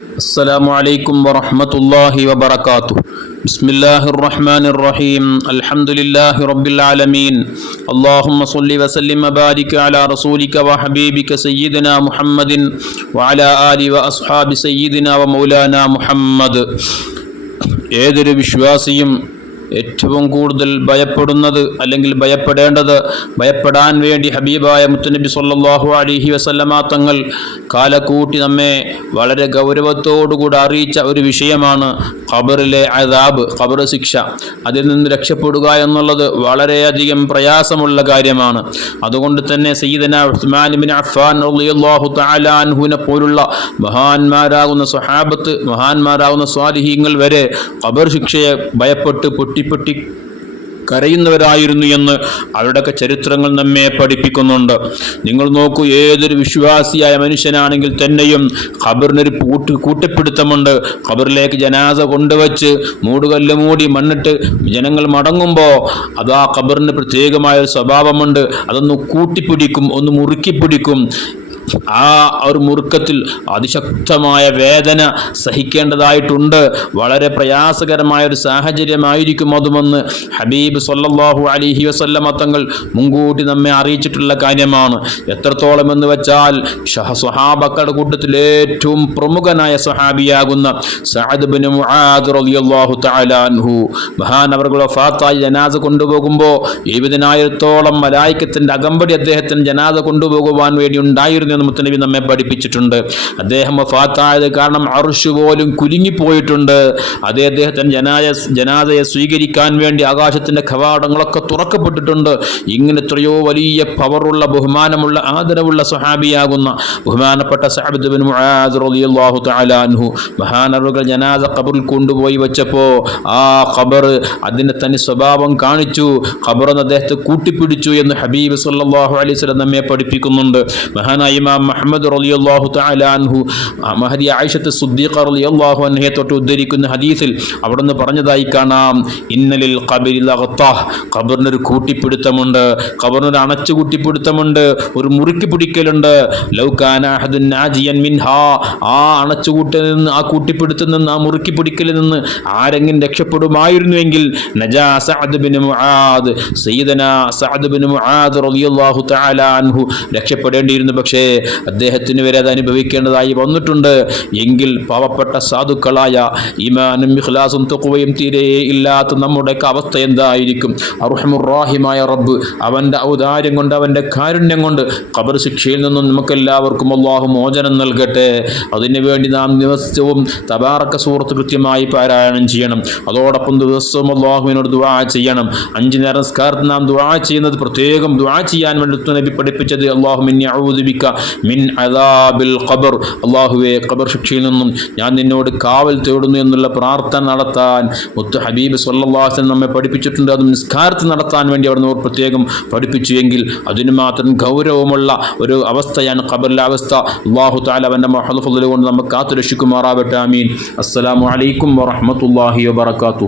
السلام عليكم ورحمة الله وبركاته بسم الله الرحمن الرحيم الحمد لله رب العالمين اللهم صل وسلم وبارك على رسولك وحبيبك سيدنا محمد وعلى آله وأصحاب سيدنا ومولانا محمد ഏതൊരു വിശ്വാസിയും ഏറ്റവും കൂടുതൽ ഭയപ്പെടുന്നത് അല്ലെങ്കിൽ ഭയപ്പെടേണ്ടത് ഭയപ്പെടാൻ വേണ്ടി ഹബീബായ മുത്തുനബി സല്ലല്ലാഹു അലൈഹി വസല്ലമ തങ്ങൾ കാലക്കൂട്ടി നമ്മെ വളരെ ഗൗരവത്തോടുകൂടി അറിയിച്ച ഒരു വിഷയമാണ് ഖബറിലെ അദാബ് ഖബർ ശിക്ഷ. അതിൽ നിന്ന് രക്ഷപ്പെടുക എന്നുള്ളത് വളരെയധികം പ്രയാസമുള്ള കാര്യമാണ്. അതുകൊണ്ട് തന്നെ സയ്യിദന ഉസ്മാൻ ബിൻ അഫ്ഫാൻ റളിയല്ലാഹു തആല പോലുള്ള മഹാന്മാരാകുന്ന സ്വഹാബത്ത് മഹാന്മാരാകുന്ന സ്വാലിഹീങ്ങൾ വരെ ഖബർ ശിക്ഷയെ ഭയപ്പെട്ട് പൊട്ടിപ്പൊട്ടി കരയുന്നവരായിരുന്നു എന്ന് അവരുടെയൊക്കെ ചരിത്രങ്ങൾ നമ്മെ പഠിപ്പിക്കുന്നുണ്ട്. നിങ്ങൾ നോക്കൂ ഏതൊരു വിശ്വാസിയായ മനുഷ്യനാണെങ്കിൽ തന്നെയും ഖബറിനൊരു കൂട്ടി കൂട്ടിപ്പിടുത്തമുണ്ട്. ഖബറിലേക്ക് ജനാസ കൊണ്ടുവച്ച് മൂടുകല്ല് മൂടി മണ്ണിട്ട് ജനങ്ങൾ മടങ്ങുമ്പോൾ അത് ആ ഖബറിന് പ്രത്യേകമായ ഒരു സ്വഭാവമുണ്ട്. അതൊന്ന് കൂട്ടിപ്പിടിക്കും ഒന്ന് മുറുക്കിപ്പിടിക്കും. ആ ഒരു മുറുക്കത്തിൽ അതിശക്തമായ വേദന സഹിക്കേണ്ടതായിട്ടുണ്ട്. വളരെ പ്രയാസകരമായ ഒരു സാഹചര്യമായിരിക്കും അതുമെന്ന് ഹബീബ് സൊല്ലാഹു അലിഹി വസല്ലമ തങ്ങൾ മുൻകൂട്ടി നമ്മെ അറിയിച്ചിട്ടുള്ള കാര്യമാണ്. എത്രത്തോളം എന്ന് വെച്ചാൽ സുഹാബക്കളുടെ കൂട്ടത്തിൽ ഏറ്റവും പ്രമുഖനായ സ്വഹാബിയാകുന്ന സഅദ് മുആദ് റളിയല്ലാഹു തആല അൻഹു. ജനാസ കൊണ്ടുപോകുമ്പോൾ എഴുപതിനായിരത്തോളം മലായിക്കത്തിന്റെ അകമ്പടി അദ്ദേഹത്തിന് ജനാസ കൊണ്ടുപോകുവാൻ വേണ്ടി ഉണ്ടായിരുന്നു. എന്ന് മുത്തനബി നമ്മെ പഠിപ്പിച്ചിട്ടുണ്ട്. അദ്ദേഹം വഫാത്തായത് കാരണം അർഷ് പോലും കുലുങ്ങിപ്പോയിട്ടുണ്ട്. അതേ അദ്ദേഹത്തിന് ജനായ ജനാദയെ സ്വീകരിക്കാൻ വേണ്ടി ആകാശത്തിന്റെ കവാടങ്ങളൊക്കെ തുറക്കപ്പെട്ടിട്ടുണ്ട്. ഇങ്ങനെ എത്രയോ വലിയ പവറുള്ള ബഹുമാനമുള്ള ആദരവുള്ള സ്വഹാബിയാകുന്ന ബഹുമാനപ്പെട്ട മഹാനറുകൾ ജനാദ ഖബറിൽ കൊണ്ടുപോയി വെച്ചപ്പോൾ ആ ഖബർ അതിന്റെ തന്നെ സ്വഭാവം കാണിച്ചു. ഖബർ അദ്ദേഹത്തെ കൂട്ടിപ്പിടിച്ചു എന്ന് ഹബീബ് സല്ലാഹു വസല്ലം നമ്മെ പഠിപ്പിക്കുന്നുണ്ട്. മഹാനായ ഇമാം മുഹമ്മദ് റലി അള്ളാഹു അൻഹു. മഹദി ആയിഷത്ത് സുദ്ദീഖ റളിയല്ലാഹു അൻഹയെ തൊട്ട് ഉദ്ധരിക്കുന്ന ഹദീസിൽ അവിടെ നിന്ന് പറഞ്ഞതായി കാണാം. ഇന്നലിൽ കബിരിൽ അകത്താഹ് ഖബറിനൊരു കൂട്ടിപ്പിടുത്തമുണ്ട്. ഖബറിനൊരു അണച്ചു കൂട്ടിപ്പിടുത്തമുണ്ട്. ഒരു മുറുക്കി പിടിക്കലുണ്ട്. ലൗകാന അഹദുൻ നാജിയൻ മിൻഹാ. ആ അണച്ചുകൂട്ടിൽ നിന്ന് ആ കൂട്ടിപ്പിടുത്തിൽ നിന്ന് ആ മുറുക്കി പിടിക്കലിൽ നിന്ന് ആരെങ്കിലും രക്ഷപ്പെടുമായിരുന്നുവെങ്കിൽ നജാ സഅദ് മുആദ് സയ്യിദന സഅദ് ബിൻ മുആദ് റളിയല്ലാഹു തആല അൻഹു രക്ഷപ്പെടേണ്ടിയിരുന്നു. പക്ഷേ അദ്ദേഹത്തിന് വരെ അത് അനുഭവിക്കേണ്ടതായി വന്നിട്ടുണ്ട്. എങ്കിൽ പാവപ്പെട്ട സാധുക്കളായ ഇമാനും ഇഖ്ലാസും തൊക്കുവയും തീരെ ഇല്ലാത്ത നമ്മുടെയൊക്കെ അവസ്ഥ എന്തായിരിക്കും? അർഹമുറാഹിമായ റബ്ബ് അവന്റെ ഔദാര്യം കൊണ്ട് അവന്റെ കാരുണ്യം കൊണ്ട് ഖബർ ശിക്ഷയിൽ നിന്നും നമുക്കെല്ലാവർക്കും അള്ളാഹു മോചനം നൽകട്ടെ. അതിനു വേണ്ടി നാം ദിവസവും തബാറക്ക സൂറത്ത് കൃത്യമായി പാരായണം ചെയ്യണം. അതോടൊപ്പം ദിവസവും അള്ളാഹുവിനോട് ദുവാ ചെയ്യണം. അഞ്ച് നേരം സ്കാരത്ത് നാം ദുവാ ചെയ്യുന്നത് പ്രത്യേകം ദുവാ ചെയ്യാൻ വേണ്ടി നബി പഠിപ്പിച്ചത് അള്ളാഹു മിന്നെ ഔദുബിക്ക മിൻ അദാബിൽ ഖബർ. അള്ളാഹുവെ ഖബർ ശിക്ഷയിൽ നിന്നും ഞാൻ നിന്നോട് കാവൽ തേടുന്നു എന്നുള്ള പ്രാർത്ഥന നടത്താൻ. മുത്ത് ഹബീബ് സല്ലാഹൻ നമ്മെ പഠിപ്പിച്ചിട്ടുണ്ട്. അത് നിസ്കാരത്തിൽ നടത്താൻ വേണ്ടി അവിടെ നിന്ന് പ്രത്യേകം പഠിപ്പിച്ചു എങ്കിൽ അതിന് മാത്രം ഗൗരവമുള്ള ഒരു അവസ്ഥയാണ് ഖബറിലെ അവസ്ഥ. അള്ളാഹു താല അവന്റെ മഹദുഫുള്ള കൊണ്ട് നമുക്ക് കാത്തു രക്ഷിക്കുമാറാവട്ടെ ആമീൻ. അസ്സലാമു അലൈക്കും വറഹമത്തല്ലാഹി വബർക്കാത്തു